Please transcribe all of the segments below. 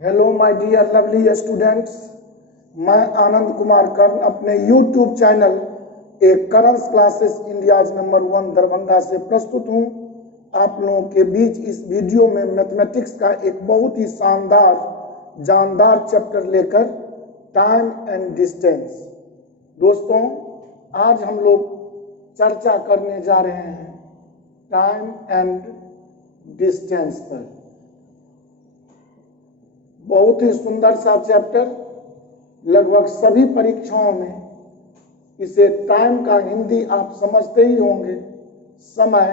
Hello my dear lovely students, मैं आनंद कुमार कर्ण अपने YouTube channel एक करंस क्लासेस इंडियाज नंबर 1 दरभंगा से प्रस्तुत हूं। आप लोगों के बीच इस वीडियो में मैथमेटिक्स का एक बहुत ही शानदार जानदार चैप्टर लेकर टाइम एंड डिस्टेंस। दोस्तों, आज हम लोग चर्चा करने जा रहे हैं टाइम एंड डिस्टेंस पर। बहुत ही सुंदर सा चैप्टर, लगभग सभी परीक्षाओं में इसे टाइम का हिंदी आप समझते ही होंगे, समय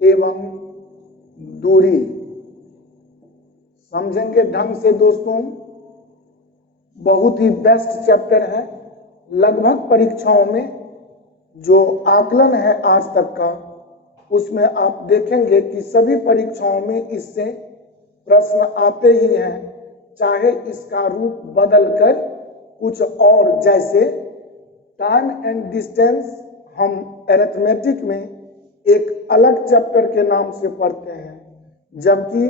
एवं दूरी समझेंगे ढंग से। दोस्तों, बहुत ही बेस्ट चैप्टर है। लगभग परीक्षाओं में जो आकलन है आज तक का, उसमें आप देखेंगे कि सभी परीक्षाओं में इससे प्रश्न आते ही हैं, चाहे इसका रूप बदलकर कुछ और, जैसे टाइम एंड डिस्टेंस हम अरिथमेटिक में एक अलग चैप्टर के नाम से पढ़ते हैं, जबकि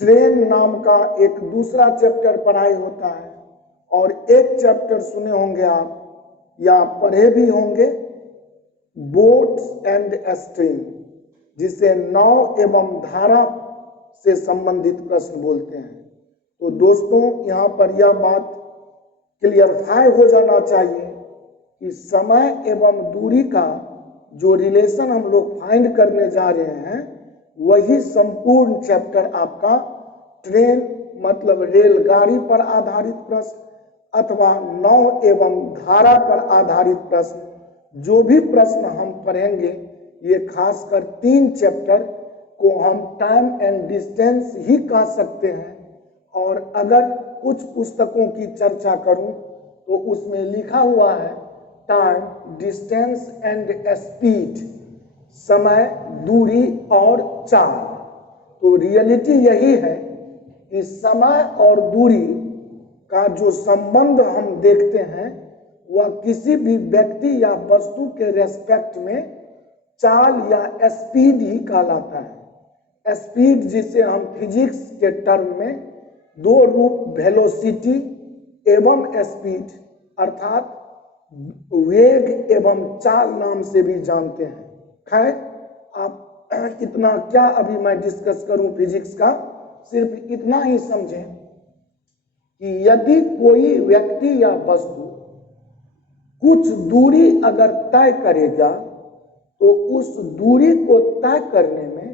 ट्रेन नाम का एक दूसरा चैप्टर पढ़ाई होता है। और एक चैप्टर सुने होंगे आप या पढ़े भी होंगे, बोट्स एंड स्ट्रीम, जिसे नाव एवं धारा से संबंधित प्रश्न बोलते हैं। तो दोस्तों, यहाँ पर यह बात क्लियरफाई हो जाना चाहिए कि समय एवं दूरी का जो रिलेशन हम लोग फाइंड करने जा रहे हैं, वही संपूर्ण चैप्टर आपका ट्रेन मतलब रेलगाड़ी पर आधारित प्रश्न अथवा नाव एवं धारा पर आधारित प्रश्न, जो भी प्रश्न हम पढ़ेंगे, ये खासकर 3 चैप्टर को हम टाइम एंड डिस्टेंस ही कह सकते हैं। और अगर कुछ पुस्तकों की चर्चा करूं तो उसमें लिखा हुआ है टाइम, डिस्टेंस एंड स्पीड, समय, दूरी और चाल। तो रियलिटी यही है कि समय और दूरी का जो संबंध हम देखते हैं, वह किसी भी व्यक्ति या वस्तु के रेस्पेक्ट में चाल या स्पीड ही कहलाता है। स्पीड, जिसे हम फिजिक्स के टर्म में 2 रूप वेलोसिटी एवं स्पीड अर्थात वेग एवं चाल नाम से भी जानते हैं। खैर, आप इतना क्या अभी मैं डिस्कस करूं फिजिक्स का, सिर्फ इतना ही समझें कि यदि कोई व्यक्ति या वस्तु कुछ दूरी अगर तय करेगा तो उस दूरी को तय करने में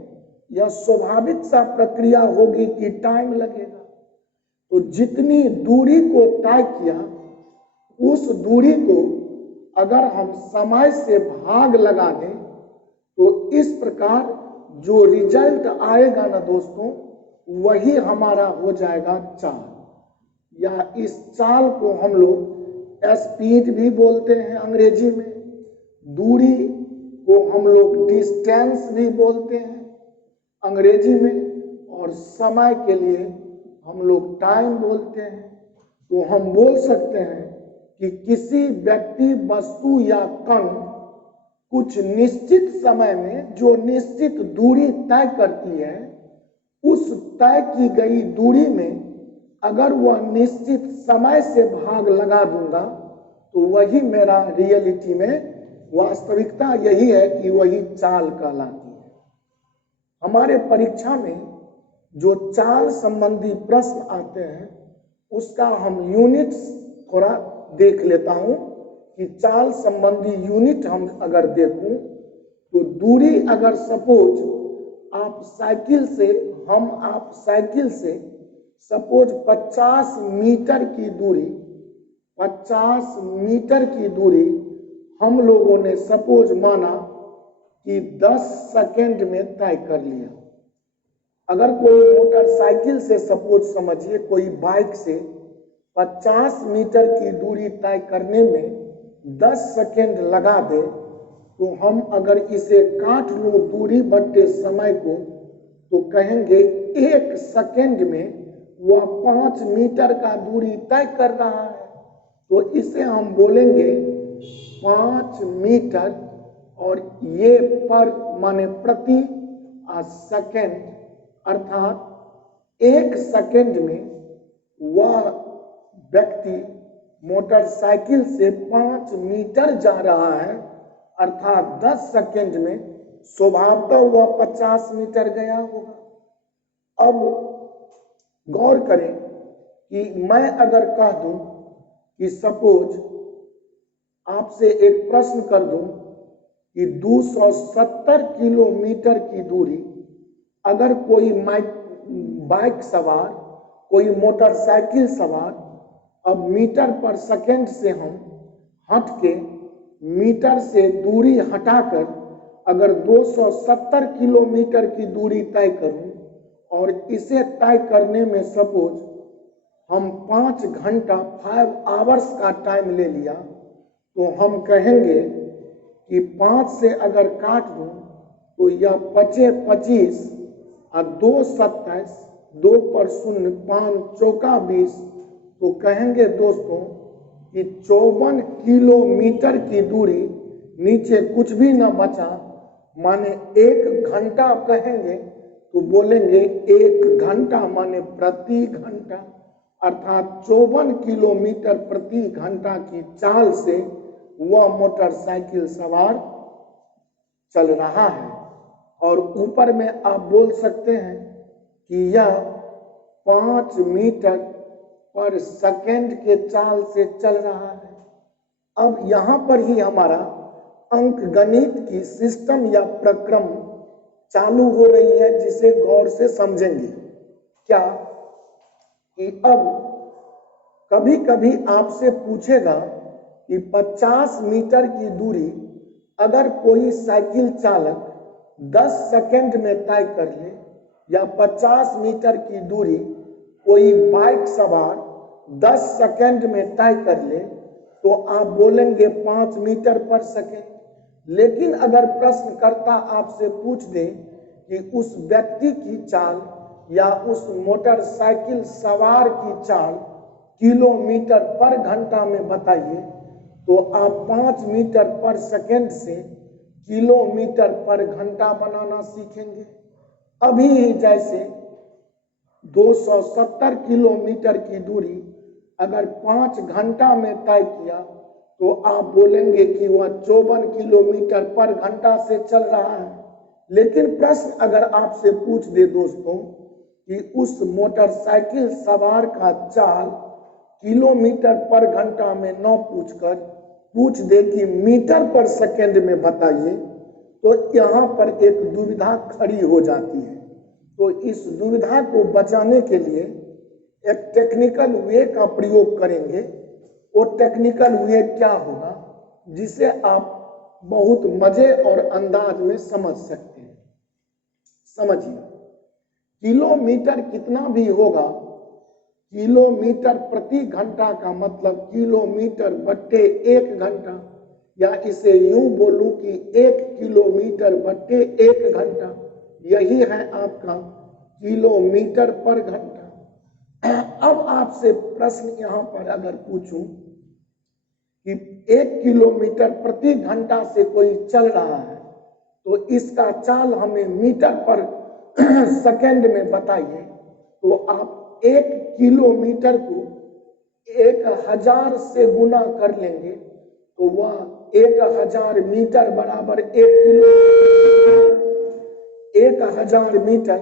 यह स्वाभाविक सा प्रक्रिया होगी कि टाइम लगेगा। तो जितनी दूरी को तय किया, उस दूरी को अगर हम समय से भाग लगा दें तो इस प्रकार जो रिजल्ट आएगा ना दोस्तों, वही हमारा हो जाएगा चाल, या इस चाल को हम लोग स्पीड भी बोलते हैं अंग्रेजी में, दूरी को हम लोग डिस्टेंस भी बोलते हैं अंग्रेजी में, और समय के लिए हम लोग टाइम बोलते हैं। तो हम बोल सकते हैं कि किसी व्यक्ति, वस्तु या कण कुछ निश्चित समय में जो निश्चित दूरी तय करती है, उस तय की गई दूरी में अगर वह निश्चित समय से भाग लगा दूंगा तो वही मेरा रियलिटी में वास्तविकता यही है कि वही चाल कहलाती है। हमारे परीक्षा में जो चाल संबंधी प्रश्न आते हैं, उसका हम यूनिट्स थोड़ा देख लेता हूं कि चाल संबंधी यूनिट हम अगर देखूं तो दूरी, अगर सपोज आप साइकिल से सपोज 50 मीटर की दूरी हम लोगों ने सपोज माना कि 10 सेकेंड में तय कर लिया। अगर कोई मोटरसाइकिल से, सपोज समझिए कोई बाइक से 50 मीटर की दूरी तय करने में 10 सेकेंड लगा दे, तो हम अगर इसे काट लो दूरी बट्टे समय को, तो कहेंगे 1 सेकेंड में वह 5 मीटर का दूरी तय कर रहा है। तो इसे हम बोलेंगे 5 मीटर, और ये पर माने प्रति सेकेंड, अर्थात 1 सेकंड में वह व्यक्ति मोटरसाइकिल से 5 मीटर जा रहा है, अर्थात 10 सेकंड में स्वभावतः वह 50 मीटर गया होगा। अब गौर करें कि मैं अगर कह दूं कि सपोज आपसे एक प्रश्न कर दूं कि 270 किलोमीटर की दूरी अगर कोई बाइक सवार, कोई मोटरसाइकिल सवार, अब मीटर पर सेकंड से हम हट के मीटर से दूरी हटाकर अगर 270 किलोमीटर की दूरी तय करूं और इसे तय करने में सपोज हम 5 घंटा 5 आवर्स का टाइम ले लिया, तो हम कहेंगे कि 5 से अगर काट दूं तो यह 25 और 2 27, 2 पर 0, 5 चौका 20, तो कहेंगे दोस्तों कि 54 किलोमीटर की दूरी, नीचे कुछ भी न बचा, माने 1 घंटा कहेंगे तो बोलेंगे 1 घंटा माने प्रति घंटा, अर्थात 54 किलोमीटर प्रति घंटा की चाल से वह मोटरसाइकिल सवार चल रहा है। और ऊपर में आप बोल सकते हैं कि यह 5 मीटर पर सेकंड के चाल से चल रहा है। अब यहां पर ही हमारा अंक गणित की सिस्टम या प्रक्रम चालू हो रही है, जिसे गौर से समझेंगे। क्या कि अब कभी कभी आपसे पूछेगा कि 50 मीटर की दूरी अगर कोई साइकिल चालक 10 सेकंड में तय कर ले, या 50 मीटर की दूरी कोई बाइक सवार 10 सेकंड में तय कर ले, तो आप बोलेंगे 5 मीटर पर सेकंड। लेकिन अगर प्रश्नकर्ता आपसे पूछ दे कि उस व्यक्ति की चाल या उस मोटरसाइकिल सवार की चाल किलोमीटर पर घंटा में बताइए, तो आप 5 मीटर पर सेकंड से किलोमीटर पर घंटा बनाना सीखेंगे। अभी ही जैसे 270 किलोमीटर की दूरी अगर 5 घंटा में तय किया, तो आप बोलेंगे कि वह 54 किलोमीटर पर घंटा से चल रहा है। लेकिन प्रश्न अगर आपसे पूछ दे दोस्तों कि उस मोटरसाइकिल सवार का चाल किलोमीटर पर घंटा में न पूछकर पूछ दे कि मीटर पर सेकंड में बताइए, तो यहाँ पर एक दुविधा खड़ी हो जाती है। तो इस दुविधा को बचाने के लिए एक टेक्निकल वे का प्रयोग करेंगे। वो टेक्निकल वे क्या होगा, जिसे आप बहुत मजे और अंदाज में समझ सकते हैं। समझिए, किलोमीटर कितना भी होगा, किलोमीटर प्रति घंटा का मतलब किलोमीटर बट्टे 1 घंटा, या इसे यूं बोलूं कि 1 किलोमीटर बट्टे 1 घंटा, यही है आपका किलोमीटर पर घंटा। अब आपसे प्रश्न यहां पर अगर पूछूं कि 1 किलोमीटर प्रति घंटा से कोई चल रहा है, तो इसका चाल हमें मीटर पर सेकंड में बताइए, तो आप 1 किलोमीटर को 1000 से गुना कर लेंगे, तो वह 1000 मीटर बराबर 1 किलो, 1000 मीटर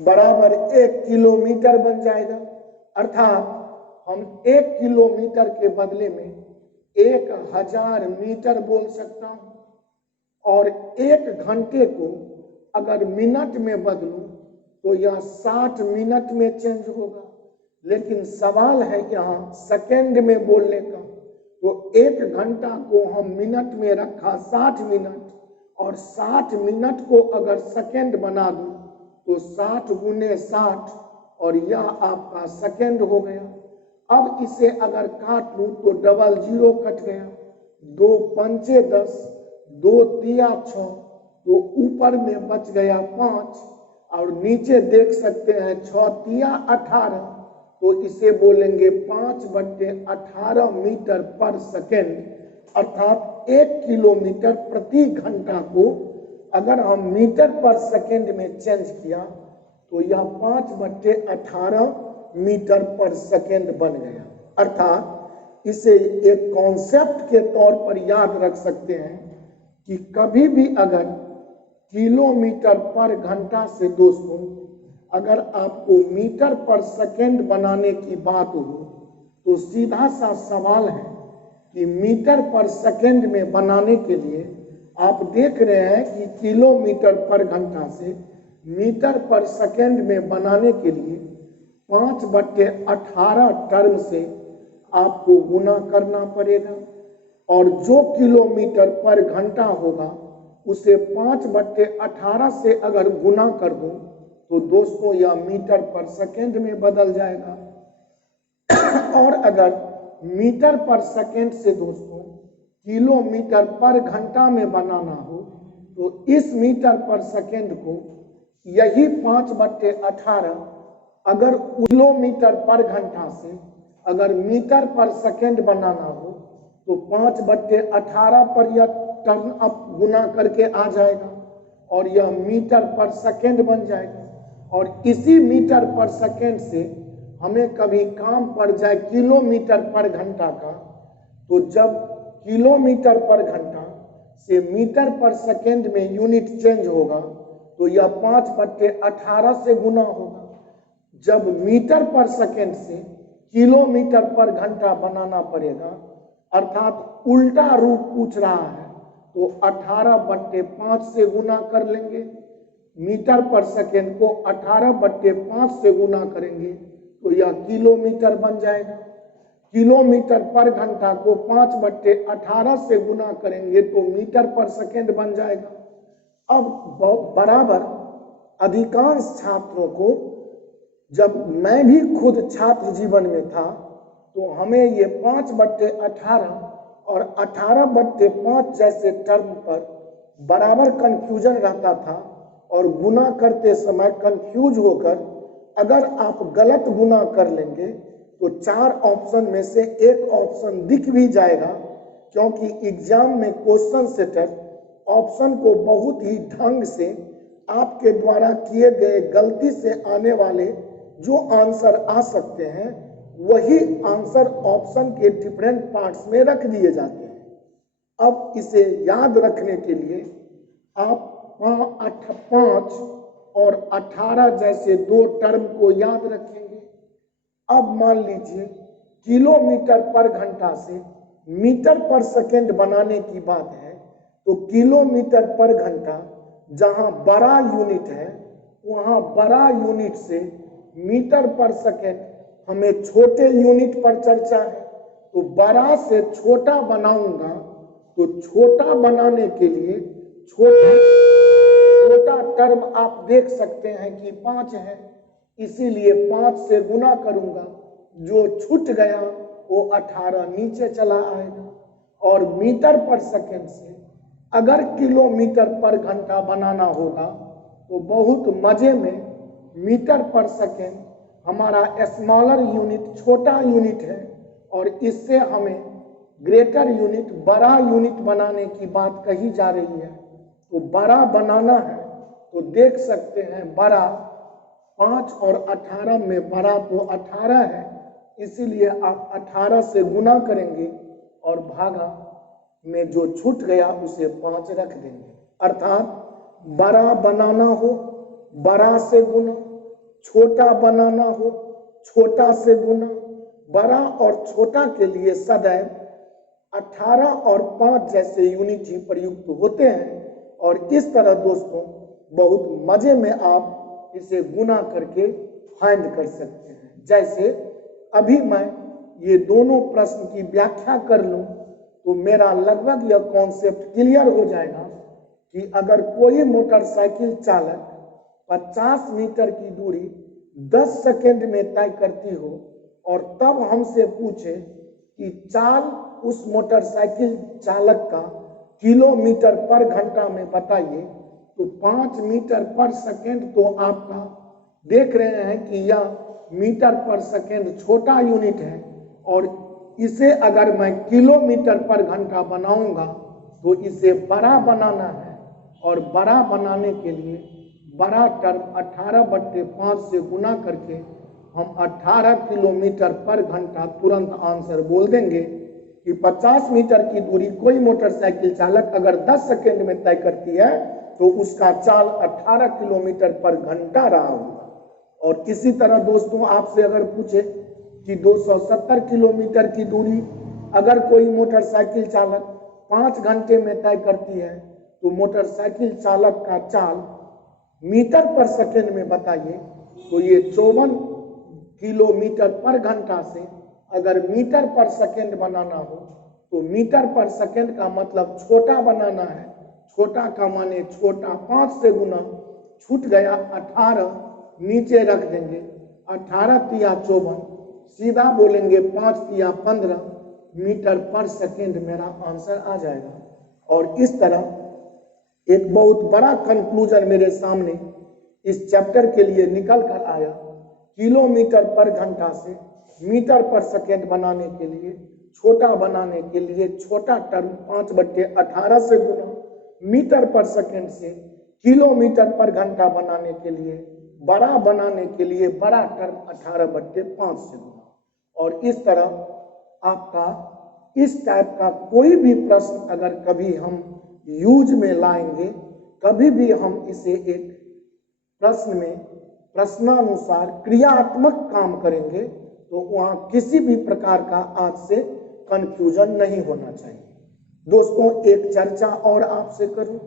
बराबर 1 किलोमीटर बन जाएगा। अर्थात हम 1 किलोमीटर के बदले में 1000 मीटर बोल सकता हूं। और 1 घंटे को अगर मिनट में बदलूं तो यह 60 मिनट में चेंज होगा। लेकिन सवाल है यहाँ सेकंड में बोलने का, तो 1 घंटा को हम मिनट में रखा 60 मिनट, और 60 मिनट को अगर सेकंड बना दूं तो 60 गुने 60, और यह आपका सेकंड हो गया। अब इसे अगर काट लूं तो डबल जीरो कट गया, 2 पंचे 10, 2 तिया 6, तो ऊपर में बच गया 5, और नीचे देख सकते हैं 6 तिया 18, तो इसे बोलेंगे 5/18 मीटर पर सेकेंड, अर्थात 1 किलोमीटर प्रति घंटा को अगर हम मीटर पर सेकेंड में चेंज किया तो यह 5/18 मीटर पर सेकेंड बन गया। अर्थात इसे एक कॉन्सेप्ट के तौर पर याद रख सकते हैं कि कभी भी अगर किलोमीटर पर घंटा से दोस्तों अगर आपको मीटर पर सेकेंड बनाने की बात हो तो सीधा सा सवाल है कि मीटर पर सेकेंड में बनाने के लिए आप देख रहे हैं कि किलोमीटर पर घंटा से मीटर पर सेकेंड में बनाने के लिए 5/18 टर्म से आपको गुना करना पड़ेगा और जो किलोमीटर पर घंटा होगा उसे 5/18 से अगर गुना कर दो तो दोस्तों यह मीटर पर सेकेंड में बदल जाएगा। और अगर मीटर पर सेकेंड से दोस्तों किलोमीटर पर घंटा में बनाना हो तो इस मीटर पर सेकेंड को यही 5/18 अगर किलोमीटर पर घंटा से अगर मीटर पर सेकेंड बनाना हो तो 5/18 पर यह टर्न अप गुना करके आ जाएगा और यह मीटर पर सेकेंड बन जाएगा। और इसी मीटर पर सेकेंड से हमें कभी काम पड़ जाए किलोमीटर पर घंटा का तो जब किलोमीटर पर घंटा से मीटर पर सेकेंड में यूनिट चेंज होगा तो यह 5/18 से गुना होगा। जब मीटर पर सेकेंड से किलोमीटर पर घंटा बनाना पड़ेगा अर्थात उल्टा रूप पूछ रहा है तो 18/5 से गुना कर लेंगे। मीटर पर सेकेंड को 18/5 से गुना करेंगे तो यह किलोमीटर बन जाएगा। किलोमीटर पर घंटा को 5/18 से गुना करेंगे तो मीटर पर सेकेंड बन जाएगा। अब बराबर अधिकांश छात्रों को जब मैं भी खुद छात्र जीवन में था तो हमें ये 5/18 और 18/5 जैसे टर्म पर बराबर कंफ्यूजन रहता था और गुना करते समय कंफ्यूज होकर अगर आप गलत गुना कर लेंगे तो 4 ऑप्शन में से एक ऑप्शन दिख भी जाएगा क्योंकि एग्जाम में क्वेश्चन सेटर ऑप्शन को बहुत ही ढंग से आपके द्वारा किए गए गलती से आने वाले जो आंसर आ सकते हैं वही आंसर ऑप्शन के डिफरेंट पार्ट्स में रख दिए जाते हैं। अब इसे याद रखने के लिए आप 5 और 18 जैसे 2 टर्म को याद रखेंगे। अब मान लीजिए किलोमीटर पर घंटा से मीटर पर सेकेंड बनाने की बात है तो किलोमीटर पर घंटा जहां बड़ा यूनिट है वहां बड़ा यूनिट से मीटर पर सेकेंड हमें छोटे यूनिट पर चर्चा है तो बड़ा से छोटा बनाऊंगा तो छोटा बनाने के लिए छोटा टर्म आप देख सकते हैं कि 5 है इसीलिए 5 से गुना करूंगा जो छूट गया वो 18 नीचे चला आएगा। और मीटर पर सेकेंड से अगर किलोमीटर पर घंटा बनाना होगा तो बहुत मजे में मीटर पर सेकेंड हमारा स्मॉलर यूनिट छोटा यूनिट है और इससे हमें ग्रेटर यूनिट बड़ा यूनिट बनाने की बात कही जा रही है। तो बड़ा बनाना है तो देख सकते हैं बड़ा 5 और 18 में बड़ा तो 18 है इसीलिए आप 18 से गुना करेंगे और भागा में जो छूट गया उसे 5 रख देंगे। अर्थात बड़ा बनाना हो बड़ा से गुना, छोटा बनाना हो छोटा से गुना। बड़ा और छोटा के लिए सदैव 18 और 5 जैसे यूनिट ही प्रयुक्त होते हैं और इस तरह दोस्तों बहुत मजे में आप इसे गुना करके फाइंड कर सकते हैं। जैसे अभी मैं ये दोनों प्रश्न की व्याख्या कर लूं तो मेरा लगभग यह कॉन्सेप्ट क्लियर हो जाएगा कि अगर कोई मोटरसाइकिल चालक 50 मीटर की दूरी 10 सेकंड में तय करती हो और तब हमसे पूछे कि चाल उस मोटरसाइकिल चालक का किलोमीटर पर घंटा में बताइए तो 5 मीटर पर सेकंड तो आपका देख रहे हैं कि यह मीटर पर सेकंड छोटा यूनिट है और इसे अगर मैं किलोमीटर पर घंटा बनाऊंगा तो इसे बड़ा बनाना है और बड़ा बनाने के लिए बड़ा टर्म 18/5 से गुना करके हम 18 किलोमीटर पर घंटा तुरंत आंसर बोल देंगे कि 50 मीटर की दूरी कोई मोटरसाइकिल चालक अगर 10 सेकंड में तय करती है तो उसका चाल 18 किलोमीटर पर घंटा रहा होगा। और इसी तरह दोस्तों आपसे अगर पूछे कि 270 किलोमीटर की दूरी अगर कोई मोटरसाइकिल चालक 5 घंटे में तय करती है तो मोटरसाइकिल चालक का चाल मीटर पर सेकंड में बताइए, तो ये 54 किलोमीटर पर घंटा से अगर मीटर पर सेकंड बनाना हो तो मीटर पर सेकंड का मतलब छोटा बनाना है, छोटा का माने छोटा 5 से गुना, छूट गया 18 नीचे रख देंगे, 18 तिया 54, सीधा बोलेंगे 5 तिया 15 मीटर पर सेकंड मेरा आंसर आ जाएगा। और इस तरह एक बहुत बड़ा कंक्लूजन मेरे सामने इस चैप्टर के लिए निकल कर आया। किलोमीटर पर घंटा से मीटर पर सेकंड बनाने के लिए, छोटा बनाने के लिए छोटा टर्म 5/18 से गुना, मीटर पर सेकंड से किलोमीटर पर घंटा बनाने के लिए, बड़ा बनाने के लिए बड़ा टर्म 18/5 से गुना। और इस तरह आपका इस टाइप का कोई भी प्रश्न अगर कभी हम यूज में लाएंगे, कभी भी हम इसे एक प्रश्न में प्रश्नानुसार क्रियात्मक काम करेंगे तो वहां किसी भी प्रकार का आज से कंफ्यूजन नहीं होना चाहिए। दोस्तों एक चर्चा और आपसे करूं।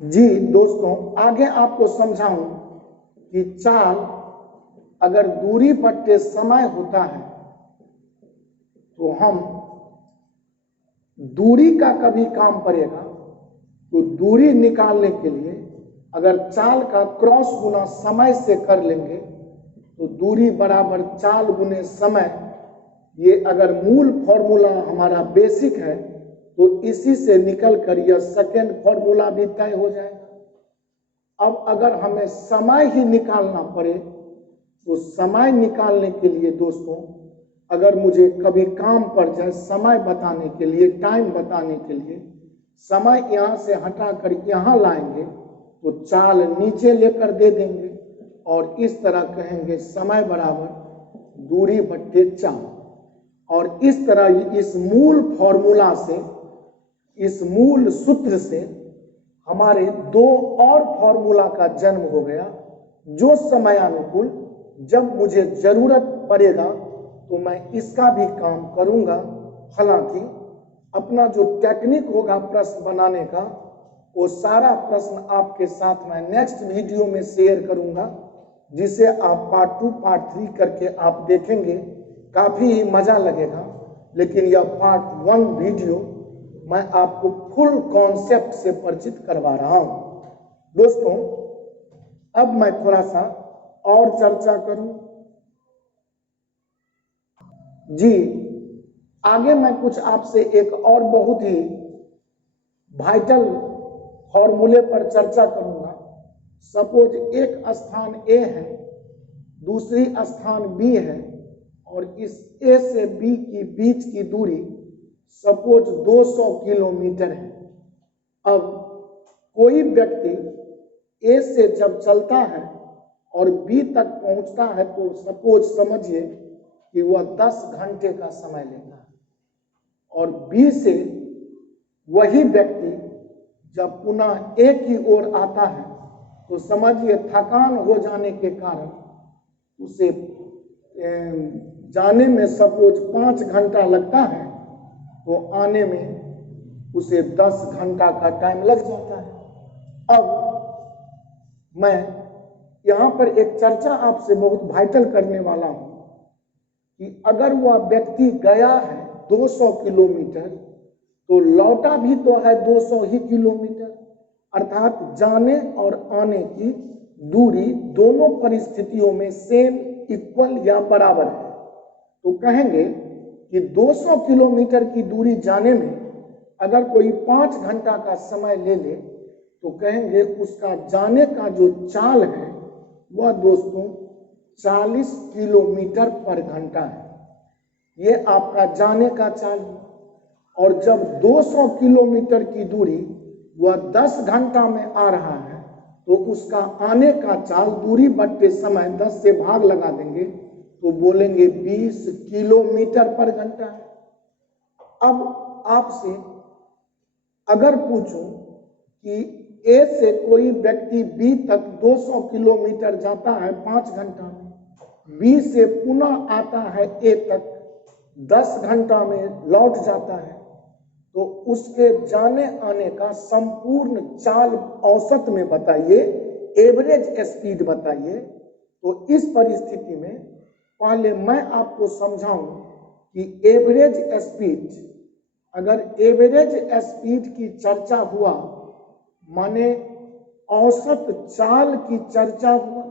जी दोस्तों, आगे आपको समझाऊं कि चाल अगर दूरी बट्टे समय होता है तो हम दूरी का कभी काम पड़ेगा तो दूरी निकालने के लिए अगर चाल का क्रॉस गुना समय से कर लेंगे तो दूरी बराबर चाल गुने समय, ये अगर मूल फॉर्मूला हमारा बेसिक है तो इसी से निकल कर यह सेकेंड फॉर्मूला भी तय हो जाएगा। अब अगर हमें समय ही निकालना पड़े तो समय निकालने के लिए दोस्तों अगर मुझे कभी काम पड़ जाए समय बताने के लिए, टाइम बताने के लिए, समय यहां से हटा कर यहां लाएंगे तो चाल नीचे लेकर दे देंगे और इस तरह कहेंगे समय बराबर दूरी बट्टे चाल। और इस तरह इस मूल फॉर्मूला से, इस मूल सूत्र से हमारे दो और फॉर्मूला का जन्म हो गया जो समयानुकूल जब मुझे जरूरत पड़ेगा तो मैं इसका भी काम करूंगा। हालांकि अपना जो टेक्निक होगा प्रश्न बनाने का वो सारा प्रश्न आपके साथ मैं नेक्स्ट वीडियो में शेयर करूंगा, जिसे आप पार्ट 2 पार्ट 3 करके आप देखेंगे, काफी ही मजा लगेगा। लेकिन यह पार्ट 1 वीडियो मैं आपको फुल कॉन्सेप्ट से परिचित करवा रहा हूं। दोस्तों अब मैं थोड़ा सा और चर्चा करूं। जी आगे मैं कुछ आपसे एक और बहुत ही वाइटल फॉर्मूले पर चर्चा करूंगा। सपोज एक स्थान ए है, दूसरी स्थान बी है और इस ए से बी की बीच की दूरी सपोज 200 किलोमीटर है। अब कोई व्यक्ति ए से जब चलता है और बी तक पहुंचता है तो सपोज समझिए कि वह 10 घंटे का समय लेता है और बी से वही व्यक्ति जब पुनः ए की ओर आता है तो समझिए थकान हो जाने के कारण उसे जाने में सपोज 5 घंटा लगता है तो आने में उसे 10 घंटा का टाइम लग जाता है। अब मैं यहाँ पर एक चर्चा आपसे बहुत वाइटल करने वाला हूँ कि अगर वह व्यक्ति गया है 200 किलोमीटर तो लौटा भी तो है 200 ही किलोमीटर, अर्थात जाने और आने की दूरी दोनों परिस्थितियों में सेम, इक्वल या बराबर है। तो कहेंगे कि 200 किलोमीटर की दूरी जाने में अगर कोई 5 घंटा का समय ले ले तो कहेंगे उसका जाने का जो चाल है वह दोस्तों 40 किलोमीटर पर घंटा है। ये आपका जाने का चाल है। और जब 200 किलोमीटर की दूरी वह 10 घंटा में आ रहा है तो उसका आने का चाल दूरी बट्टे समय 10 से भाग लगा देंगे तो बोलेंगे 20 किलोमीटर पर घंटा है। अब आपसे अगर पूछूं कि ए से कोई व्यक्ति बी तक 200 किलोमीटर जाता है 5 घंटा में, बी से पुनः आता है ए तक 10 घंटा में लौट जाता है, तो उसके जाने आने का संपूर्ण चाल औसत में बताइए, एवरेज स्पीड बताइए। तो इस परिस्थिति में पहले मैं आपको समझाऊं कि एवरेज स्पीड, अगर एवरेज स्पीड की चर्चा हुआ माने औसत चाल की चर्चा हुआ।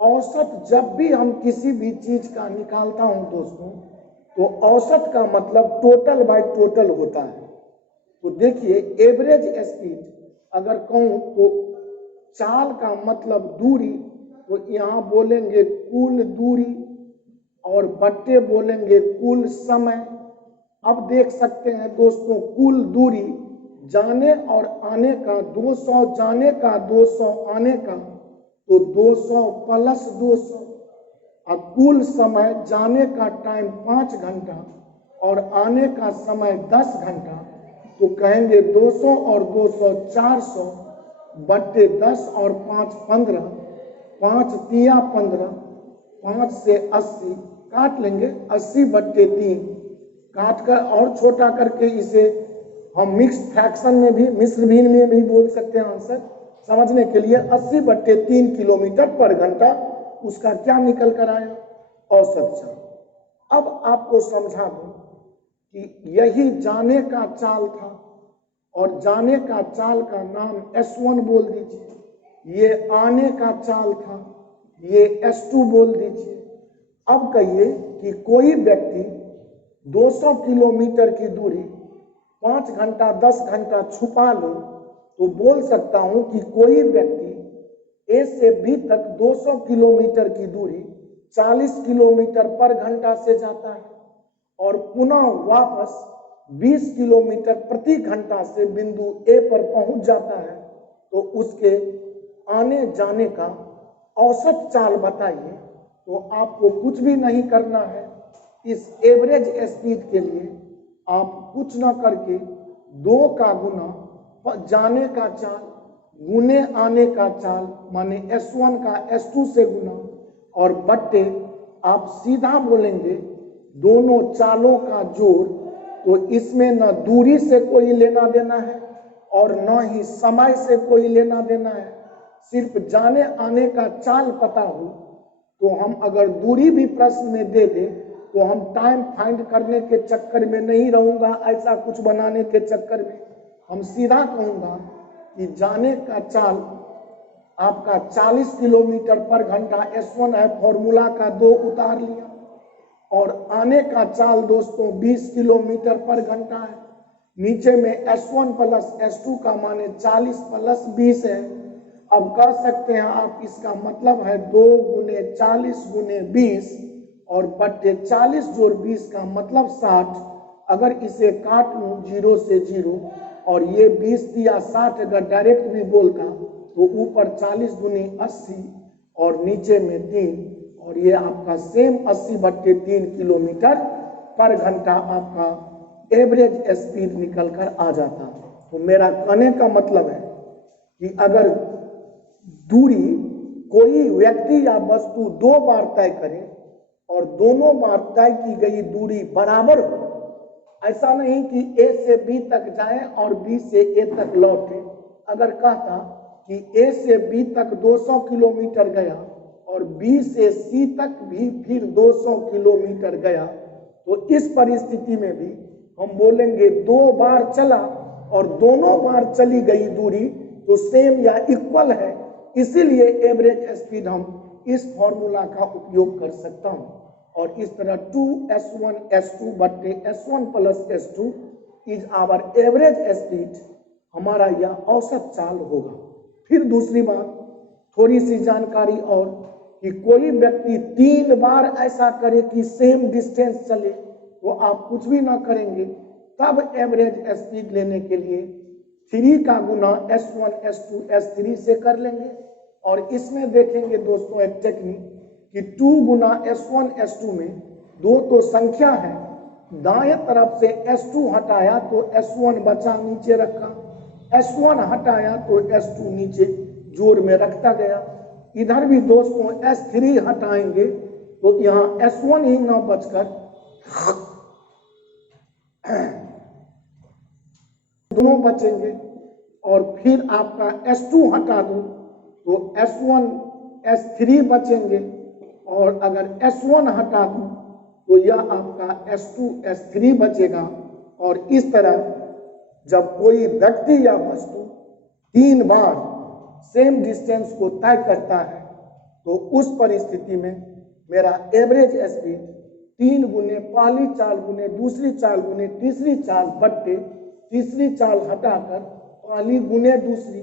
औसत जब भी हम किसी भी चीज का निकालता हूं दोस्तों, तो औसत का मतलब टोटल बाय टोटल होता है। तो देखिए एवरेज स्पीड अगर कहूं तो चाल का मतलब दूरी, तो यहां बोलेंगे कुल दूरी और बट्टे बोलेंगे कुल समय। अब देख सकते हैं दोस्तों, कुल दूरी जाने और आने का 200 जाने का 200 आने का, तो 200 प्लस 200, और कुल समय जाने का टाइम 5 घंटा और आने का समय 10 घंटा, तो कहेंगे 200 और 200 400 बट्टे 10 और 5 15, 5 तिया 15, 5 से 80 काट लेंगे, 80 बट्टे 3 काट कर और छोटा करके इसे हम मिक्स फ्रैक्शन में भी, मिश्र भिन्न में भी बोल सकते हैं। आंसर समझने के लिए 80 बट्टे 3 किलोमीटर पर घंटा उसका क्या निकल कर आया, औसत चाल। अब आपको समझा दूं कि यही जाने का चाल था और जाने का चाल का नाम S1 बोल दीजिए, ये आने का चाल था, ये S2 बोल दीजिए। अब कहिए कि कोई व्यक्ति 200 किलोमीटर की दूरी 5 घंटा 10 घंटा छुपा लो, तो बोल सकता हूं कि कोई व्यक्ति ए से बी तक 200 किलोमीटर की दूरी 40 किलोमीटर पर घंटा से जाता है और पुनः वापस 20 किलोमीटर प्रति घंटा से बिंदु ए पर पहुंच जाता है, तो उसके आने जाने का औसत चाल बताइए। तो आपको कुछ भी नहीं करना है, इस एवरेज स्पीड के लिए आप कुछ ना करके 2 का गुना जाने का चाल गुने आने का चाल माने S1 का S2 से गुना और बट्टे आप सीधा बोलेंगे दोनों चालों का जोड़। तो इसमें न दूरी से कोई लेना देना है और न ही समय से कोई लेना देना है, सिर्फ जाने आने का चाल पता हो। तो हम अगर दूरी भी प्रश्न में दे दें तो हम टाइम फाइंड करने के चक्कर में नहीं रहूंगा, ऐसा कुछ बनाने के चक्कर में हम सीधा कहूंगा कि जाने का चाल आपका 40 किलोमीटर पर घंटा S1 है, फॉर्मूला का 2 उतार लिया, और आने का चाल दोस्तों 20 किलोमीटर पर घंटा है। नीचे में S1 प्लस S2 का माने 40 प्लस 20 है। अब कह सकते हैं आप, इसका मतलब है 2 गुने 40 गुने 20 और बट्टे 40 जोड़ 20 का मतलब 60। अगर इसे काट लूं 0 से 0 और ये 20 दिया 60, अगर डायरेक्ट भी बोलता तो ऊपर 40 गुनी 80 और नीचे में 3, और ये आपका सेम 80 बट्टे 3 किलोमीटर पर घंटा आपका एवरेज स्पीड निकल कर आ जाता। तो मेरा कहने का मतलब है कि अगर दूरी कोई व्यक्ति या वस्तु 2 बार तय करे और दोनों बार तय की गई दूरी बराबर हो, ऐसा नहीं कि ए से बी तक जाए और बी से ए तक लौटे। अगर कहता कि ए से बी तक 200 किलोमीटर गया और बी से सी तक भी फिर 200 किलोमीटर गया, तो इस परिस्थिति में भी हम बोलेंगे 2 बार चला और दोनों बार चली गई दूरी तो सेम या इक्वल है, इसीलिए एवरेज स्पीड हम इस फॉर्मूला का उपयोग कर सकता हूं। और इस तरह 2S1 S2 बट्टे S1 plus S2 is our average speed, हमारा यह औसत चाल होगा। फिर दूसरी बात, थोड़ी सी जानकारी और, कि कोई व्यक्ति 3 बार ऐसा करे कि सेम डिस्टेंस चले, तो आप कुछ भी ना करेंगे, तब एवरेज स्पीड लेने के लिए 3 का गुना S1 S2 S3 से कर लेंगे। और इसमें देखेंगे दोस्तों एक टेक्निक कि 2 गुना S1 S2 में दो तो संख्या है, दाएं तरफ से S2 हटाया तो S1 बचा नीचे रखा, S1 हटाया तो S2 नीचे जोड़ में रखता गया। इधर भी दोस्तों S3 हटाएंगे तो यहाँ S1 ही ना बचकर दोनों बचेंगे। और फिर आपका S2 हटा दो तो S1 S3 बचेंगे। और अगर S1 हटा दो तो यह आपका S2 S3 बचेगा। और इस तरह जब कोई व्यक्ति या वस्तु 3 बार सेम डिस्टेंस को तय करता है तो उस परिस्थिति में मेरा एवरेज स्पीड 3 गुने पहली चाल गुने दूसरी चाल गुने तीसरी चाल बट्टे तीसरी चाल हटाकर पहली गुने दूसरी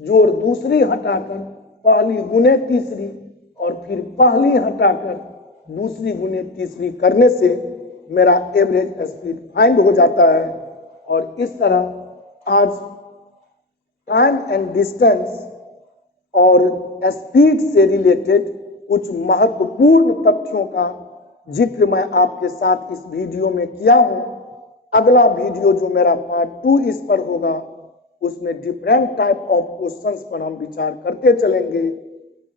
जोड़ दूसरी हटाकर पहली गुने तीसरी और फिर पहली हटाकर दूसरी गुने तीसरी करने से मेरा एवरेज स्पीड फाइंड हो जाता है। और इस तरह आज टाइम एंड डिस्टेंस और स्पीड से रिलेटेड कुछ महत्वपूर्ण तथ्यों का जिक्र मैं आपके साथ इस वीडियो में किया हूं। अगला वीडियो जो मेरा पार्ट 2 इस पर होगा उसमें डिफरेंट टाइप ऑफ क्वेश्चंस पर हम विचार करते चलेंगे।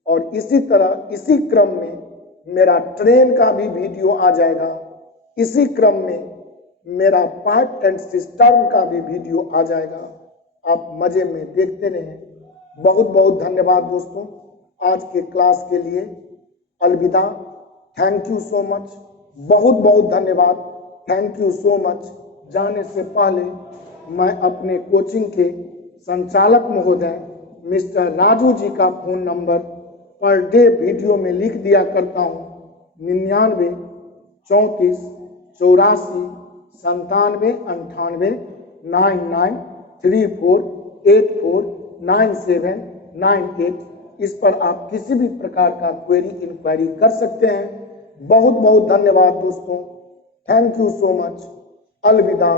और इसी तरह इसी क्रम में मेरा ट्रेन का भी वीडियो आ जाएगा। इसी क्रम में मेरा पार्ट एंड सिस्टम का भी वीडियो आ जाएगा। आप मजे में देखते रहें। बहुत बहुत धन्यवाद दोस्तों। आज के क्लास के लिए अलविदा। Thank you so much. बहुत बहुत धन्यवाद। Thank you so much. जाने से पहले मैं अपने कोचिंग के संचालक महोदय मिस्टर राजू जी का phone number per day video में लिख दिया करता हूँ 99 34 84 97 98 99 34 84 97 98। इस पर आप किसी भी प्रकार का क्वेरी इंक्वायरी कर सकते हैं। बहुत बहुत धन्यवाद दोस्तों। Thank you so much. अलविदा।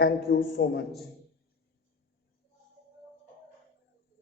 Thank you so much.